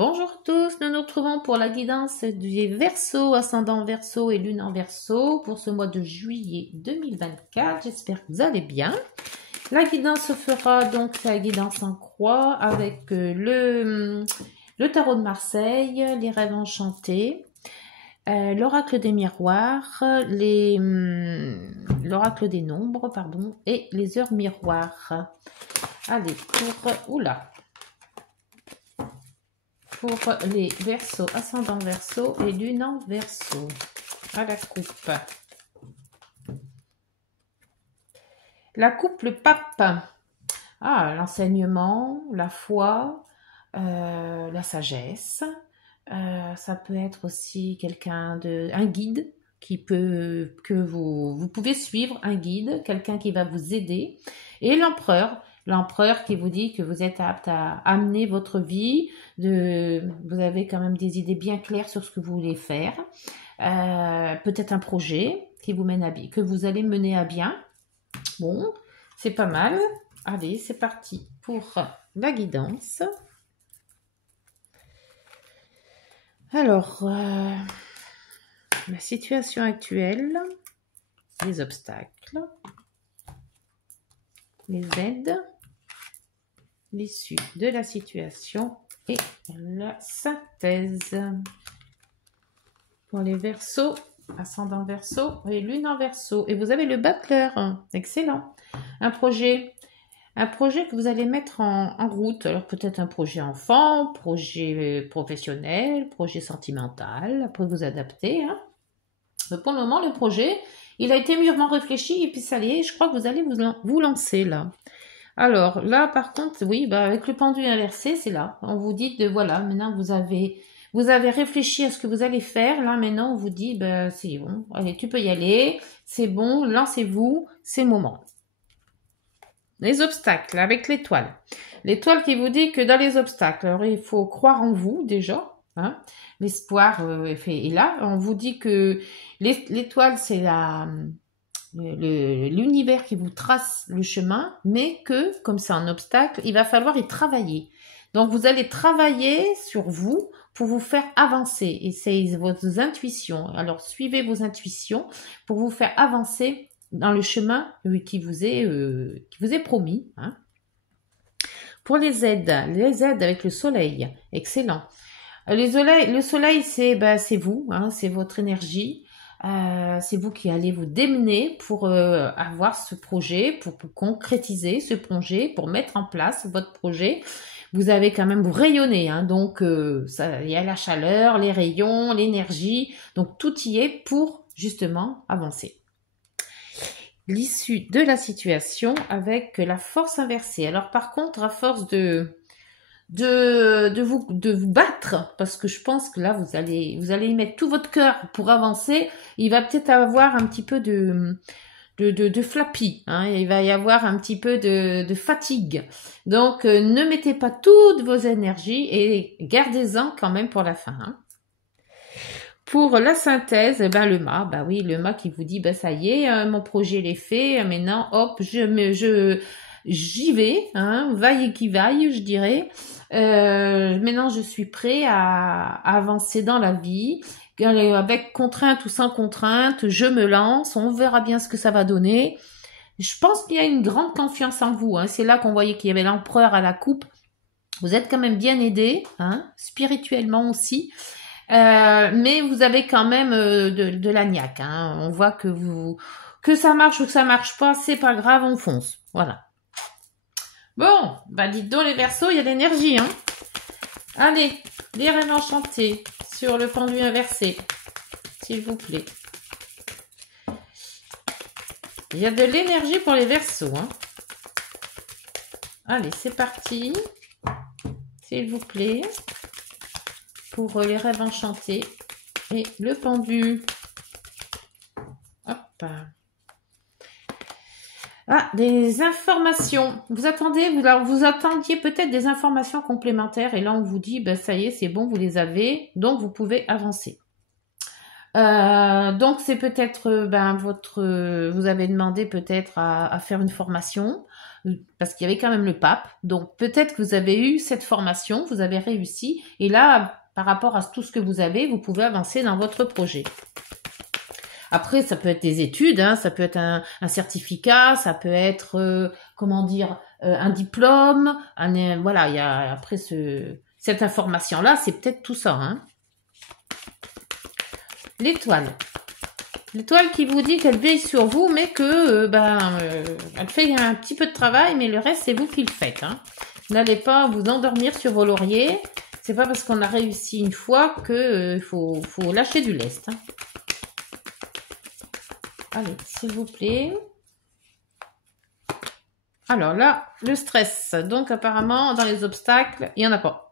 Bonjour tous, nous nous retrouvons pour la guidance du Verseau, ascendant Verseau et lune en Verseau pour ce mois de juillet 2024. J'espère que vous allez bien. La guidance se fera donc la guidance en croix avec le tarot de Marseille, les rêves enchantés, l'oracle des miroirs, l'oracle des nombres, pardon, et les heures miroirs. Allez, pour les Verseaux, ascendant Verseau et lune en Verseau. À la coupe. La coupe, le pape. Ah, l'enseignement, la foi, la sagesse. Ça peut être aussi un guide que vous pouvez suivre, un guide, quelqu'un qui va vous aider. Et l'empereur qui vous dit que vous êtes apte à amener votre vie, vous avez quand même des idées bien claires sur ce que vous voulez faire. Peut-être un projet que vous allez mener à bien. Bon, c'est pas mal. Allez, c'est parti pour la guidance. Alors, la situation actuelle, les obstacles, les aides, l'issue de la situation et la synthèse. Pour les Verseaux, ascendant Verseau et lune en Verseau. Et vous avez le battleur, excellent. Un projet que vous allez mettre en route. Alors peut-être un projet enfant, projet professionnel, projet sentimental. Après vous adaptez. Mais pour le moment, le projet, il a été mûrement réfléchi et puis ça y est, je crois que vous allez vous lancer là. Alors là, par contre, oui, avec le pendule inversé, c'est là. On vous dit voilà, maintenant vous avez réfléchi à ce que vous allez faire. Là, maintenant, on vous dit, c'est bon, allez, tu peux y aller. C'est bon, lancez-vous, c'est le moment. Les obstacles avec l'étoile. L'étoile qui vous dit que dans les obstacles, alors il faut croire en vous déjà. L'espoir est là. On vous dit que l'étoile, c'est l'univers qui vous trace le chemin, mais que, comme c'est un obstacle, il va falloir y travailler. Donc, vous allez travailler sur vous pour vous faire avancer. Et c'est vos intuitions. Alors, suivez vos intuitions pour vous faire avancer dans le chemin qui vous est promis. Pour les aides avec le soleil, excellent. Le soleil, c'est vous, c'est votre énergie. C'est vous qui allez vous démener pour avoir ce projet, pour concrétiser ce projet, pour mettre en place votre projet. Vous avez quand même, vous rayonnez, donc il y a la chaleur, les rayons, l'énergie, donc tout y est pour justement avancer. L'issue de la situation avec la force inversée. Alors par contre, à force de vous battre, parce que je pense que là vous allez y mettre tout votre cœur pour avancer. Il va peut-être avoir un petit peu de flappy, il va y avoir un petit peu de fatigue. Donc ne mettez pas toutes vos énergies et gardez-en quand même pour la fin. Pour la synthèse, le mât, le mât qui vous dit ça y est, mon projet l'est fait, maintenant hop, j'y vais, vaille qui vaille, je dirais. Maintenant, je suis prêt à avancer dans la vie, avec contrainte ou sans contrainte. Je me lance, on verra bien ce que ça va donner. Je pense qu'il y a une grande confiance en vous. C'est là qu'on voyait qu'il y avait l'empereur à la coupe. Vous êtes quand même bien aidé, spirituellement aussi. Mais vous avez quand même de la niaque. On voit que ça marche ou que ça marche pas, c'est pas grave, on fonce. Voilà. Bon, dites donc les Verseaux, il y a de l'énergie, Allez, les rêves enchantés sur le pendule inversé, s'il vous plaît. Il y a de l'énergie pour les Verseaux, Allez, c'est parti, s'il vous plaît, pour les rêves enchantés et le pendule. Hop. Ah, des informations. Vous attendiez peut-être des informations complémentaires et là on vous dit, ça y est, c'est bon, vous les avez, donc vous pouvez avancer. Donc c'est peut-être vous avez demandé peut-être à faire une formation, parce qu'il y avait quand même le pape. Donc peut-être que vous avez eu cette formation, vous avez réussi, et là, par rapport à tout ce que vous avez, vous pouvez avancer dans votre projet. Après, ça peut être des études, hein, ça peut être un certificat, ça peut être, comment dire, un diplôme. Voilà, il y a après cette information-là, c'est peut-être tout ça. Hein. L'étoile. L'étoile qui vous dit qu'elle veille sur vous, mais que elle fait un petit peu de travail, mais le reste, c'est vous qui le faites. Hein. N'allez pas vous endormir sur vos lauriers. C'est pas parce qu'on a réussi une fois que faut lâcher du lest. Hein. Allez, s'il vous plaît. Alors là, le stress. Donc apparemment, dans les obstacles, il n'y en a pas.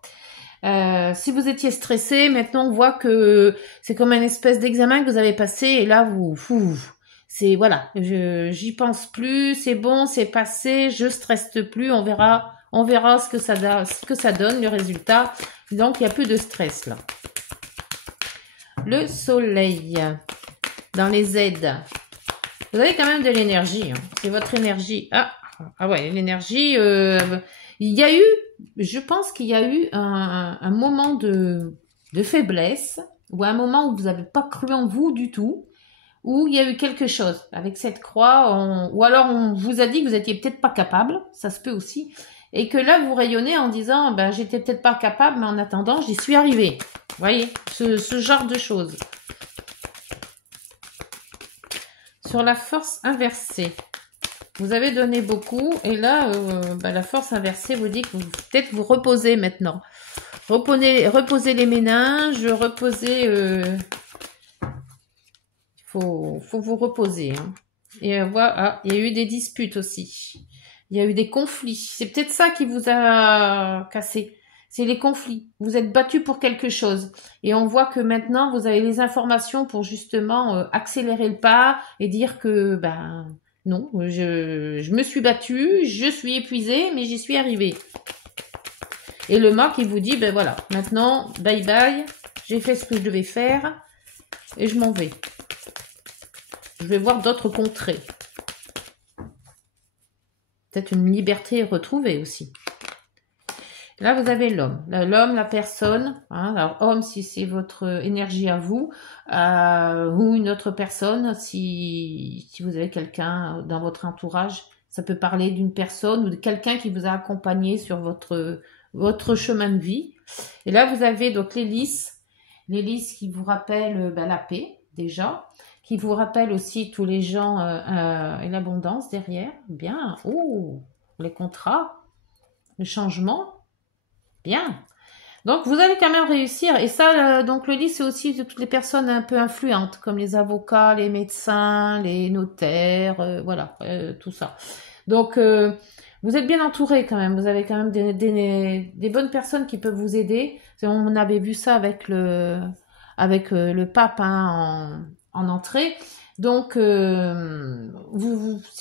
Si vous étiez stressé, maintenant on voit que c'est comme une espèce d'examen que vous avez passé et là c'est voilà, j'y pense plus, c'est bon, c'est passé, je stresse plus, on verra ce que ça donne le résultat. Donc il n'y a plus de stress là. Le soleil dans les aides. Vous avez quand même de l'énergie, hein. C'est votre énergie. Ah ouais, l'énergie. Il y a eu, je pense qu'il y a eu un moment de faiblesse, ou un moment où vous n'avez pas cru en vous du tout, où il y a eu quelque chose avec cette croix, ou alors on vous a dit que vous étiez peut-être pas capable, ça se peut aussi, et que là vous rayonnez en disant, ben j'étais peut-être pas capable, mais en attendant j'y suis arrivée. Vous voyez, ce genre de choses. Sur la force inversée, vous avez donné beaucoup et là, la force inversée vous dit que peut-être vous reposez maintenant. Reposez les méninges, reposez... faut vous reposer. Hein. Et voilà, il y a eu des disputes aussi. Il y a eu des conflits. C'est peut-être ça qui vous a cassé. C'est les conflits. Vous êtes battu pour quelque chose. Et on voit que maintenant, vous avez les informations pour justement accélérer le pas et dire que, non, je me suis battue, je suis épuisée, mais j'y suis arrivée. Et le mât qui vous dit, voilà, maintenant, bye bye, j'ai fait ce que je devais faire et je m'en vais. Je vais voir d'autres contrées. Peut-être une liberté retrouvée aussi. Là, vous avez l'homme. L'homme, la personne. Hein, alors, homme, si c'est votre énergie à vous. Ou une autre personne, si vous avez quelqu'un dans votre entourage. Ça peut parler d'une personne ou de quelqu'un qui vous a accompagné sur votre chemin de vie. Et là, vous avez donc l'hélice. L'hélice qui vous rappelle la paix, déjà. Qui vous rappelle aussi tous les gens et l'abondance derrière. Bien. Oh, les contrats. Le changement. Bien. Donc, vous allez quand même réussir. Et ça, donc, le lit, c'est aussi de toutes les personnes un peu influentes, comme les avocats, les médecins, les notaires, voilà, tout ça. Donc, vous êtes bien entouré quand même. Vous avez quand même des bonnes personnes qui peuvent vous aider. On avait vu ça avec le pape hein, en entrée. Donc, si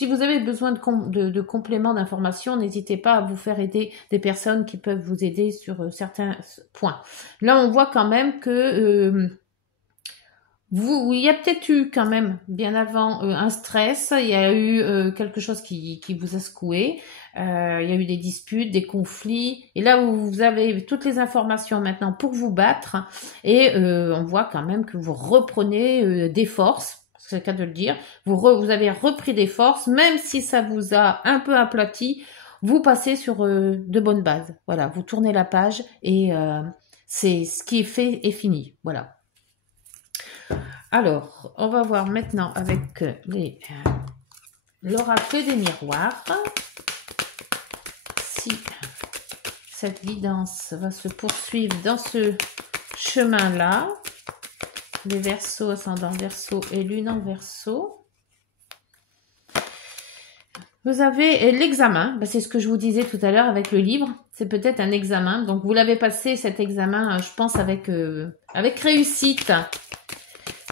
vous avez besoin de compléments d'informations, n'hésitez pas à vous faire aider des personnes qui peuvent vous aider sur certains points. Là, on voit quand même que il y a peut-être eu quand même, bien avant, un stress, il y a eu quelque chose qui vous a secoué, il y a eu des disputes, des conflits, et là vous avez toutes les informations maintenant pour vous battre, et on voit quand même que vous reprenez des forces, c'est le cas de le dire, vous avez repris des forces, même si ça vous a un peu aplati, vous passez sur de bonnes bases. Voilà, vous tournez la page et c'est ce qui est fait est fini. Voilà. Alors, on va voir maintenant avec l'oracle des miroirs si cette guidance va se poursuivre dans ce chemin-là. Les Verseaux, ascendant Verseau et lune en Verseau. Vous avez l'examen, c'est ce que je vous disais tout à l'heure avec le livre, c'est peut-être un examen, donc vous l'avez passé cet examen, je pense avec réussite.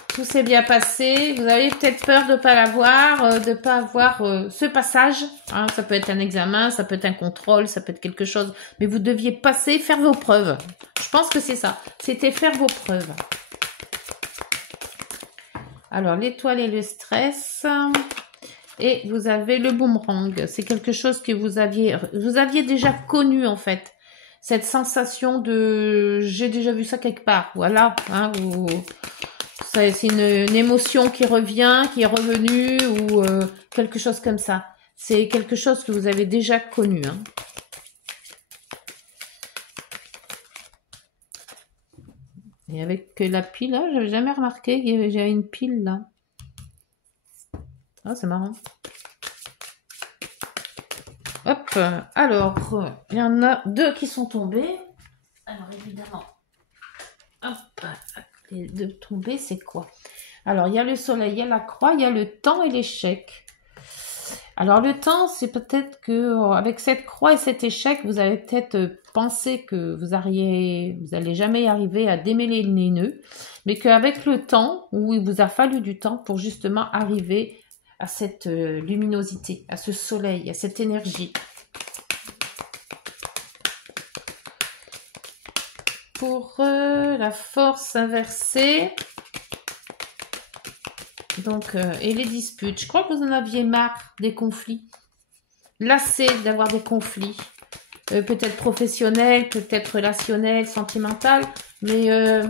Tout s'est bien passé, vous avez peut-être peur de pas l'avoir, de pas avoir ce passage, hein, ça peut être un examen, ça peut être un contrôle, ça peut être quelque chose, mais vous deviez passer, faire vos preuves. Je pense que c'est ça, c'était faire vos preuves. Alors, l'étoile et le stress. Et vous avez le boomerang. C'est quelque chose que vous aviez déjà connu en fait. Cette sensation de j'ai déjà vu ça quelque part. Voilà. Hein, c'est une émotion qui revient, qui est revenue ou quelque chose comme ça. C'est quelque chose que vous avez déjà connu. Hein. Et avec la pile, là, j'avais jamais remarqué qu'il y avait une pile là. Ah, c'est marrant. Hop, alors, il y en a 2 qui sont tombés. Alors, évidemment, hop, les 2 tombés, c'est quoi? Alors, il y a le soleil, il y a la croix, il y a le temps et l'échec. Alors, le temps, c'est peut-être que avec cette croix et cet échec, vous avez peut-être pensé que vous allez jamais arriver à démêler les nœuds, mais qu'avec le temps, où il vous a fallu du temps pour justement arriver à cette luminosité, à ce soleil, à cette énergie. Pour la force inversée, donc, et les disputes, je crois que vous en aviez marre des conflits, lassé d'avoir des conflits, peut-être professionnels, peut-être relationnels, sentimentaux, mais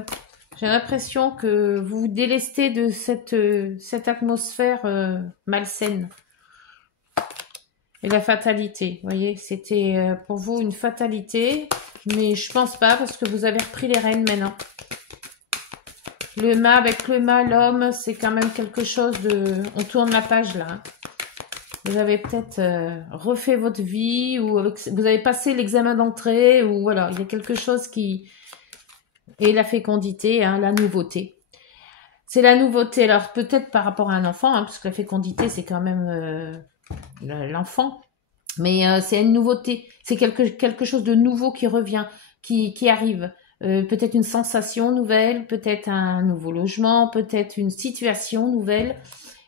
j'ai l'impression que vous vous délestez de cette atmosphère malsaine. Et la fatalité, vous voyez, c'était pour vous une fatalité, mais je pense pas parce que vous avez repris les rênes maintenant. Le mât avec le mât, l'homme, c'est quand même quelque chose de... On tourne la page là. Hein. Vous avez peut-être refait votre vie ou vous avez passé l'examen d'entrée ou voilà, il y a quelque chose qui... Et la fécondité, hein, la nouveauté. C'est la nouveauté, alors peut-être par rapport à un enfant, hein, parce que la fécondité, c'est quand même l'enfant. Mais c'est une nouveauté, c'est quelque chose de nouveau qui revient, qui arrive. Peut-être une sensation nouvelle, peut-être un nouveau logement, peut-être une situation nouvelle.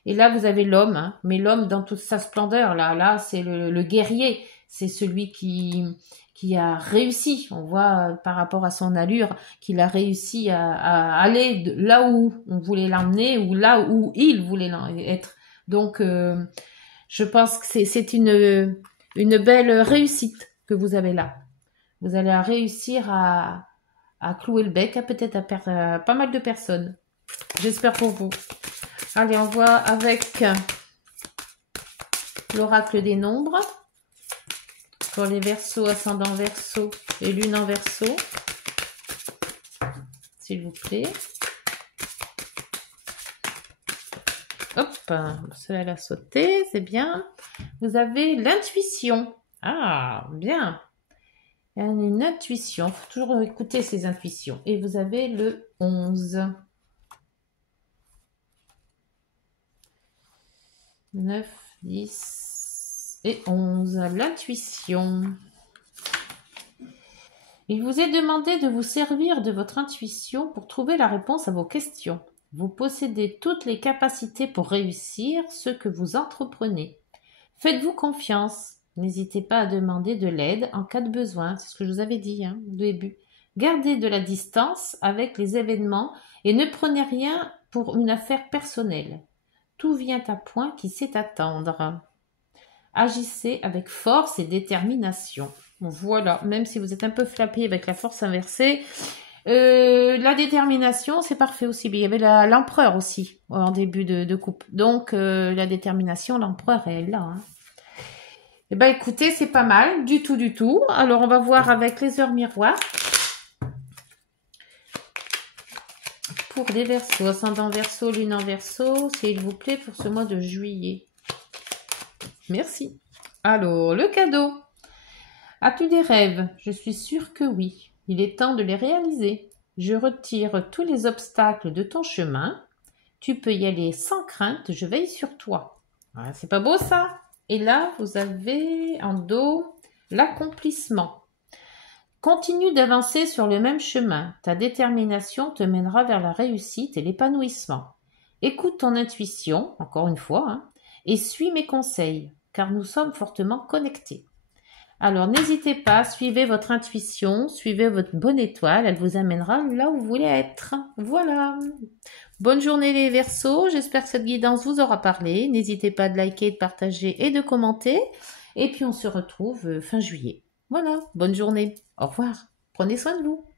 Et là, vous avez l'homme, hein, mais l'homme dans toute sa splendeur. Là, c'est le guerrier, c'est celui qui a réussi. On voit par rapport à son allure qu'il a réussi à aller là où on voulait l'emmener ou là où il voulait être. Donc, je pense que c'est une belle réussite que vous avez là. Vous allez réussir à clouer le bec, peut-être à pas mal de personnes. J'espère pour vous. Allez, on voit avec l'oracle des nombres. Pour les Verseaux, ascendant Verseau et lune en Verseau. S'il vous plaît. Hop, cela l'a sauté, c'est bien. Vous avez l'intuition. Ah, bien. Il y a une intuition. Il faut toujours écouter ses intuitions. Et vous avez le 11. 9, 10 et 11. L'intuition. Il vous est demandé de vous servir de votre intuition pour trouver la réponse à vos questions. Vous possédez toutes les capacités pour réussir ce que vous entreprenez. Faites-vous confiance. N'hésitez pas à demander de l'aide en cas de besoin. C'est ce que je vous avais dit au début. Gardez de la distance avec les événements et ne prenez rien pour une affaire personnelle. Tout vient à point qui sait attendre. Agissez avec force et détermination. Voilà, même si vous êtes un peu flappé avec la force inversée, la détermination, c'est parfait aussi. Il y avait l'empereur aussi en début de coupe. Donc, la détermination, l'empereur est là. Hein. Eh bien, écoutez, c'est pas mal, du tout, du tout. Alors, on va voir avec les heures miroirs. Pour les Verseaux, ascendant Verseau, lune en Verseau, s'il vous plaît, pour ce mois de juillet. Merci. Alors, le cadeau. As-tu des rêves? Je suis sûre que oui. Il est temps de les réaliser. Je retire tous les obstacles de ton chemin. Tu peux y aller sans crainte, je veille sur toi. Ah, c'est pas beau ça? Et là, vous avez en dos l'accomplissement. Continue d'avancer sur le même chemin. Ta détermination te mènera vers la réussite et l'épanouissement. Écoute ton intuition, encore une fois, et suis mes conseils, car nous sommes fortement connectés. Alors, n'hésitez pas, suivez votre intuition, suivez votre bonne étoile, elle vous amènera là où vous voulez être. Voilà. Bonne journée les Verseaux, j'espère que cette guidance vous aura parlé. N'hésitez pas de liker, de partager et de commenter. Et puis on se retrouve fin juillet. Voilà, bonne journée. Au revoir. Prenez soin de vous.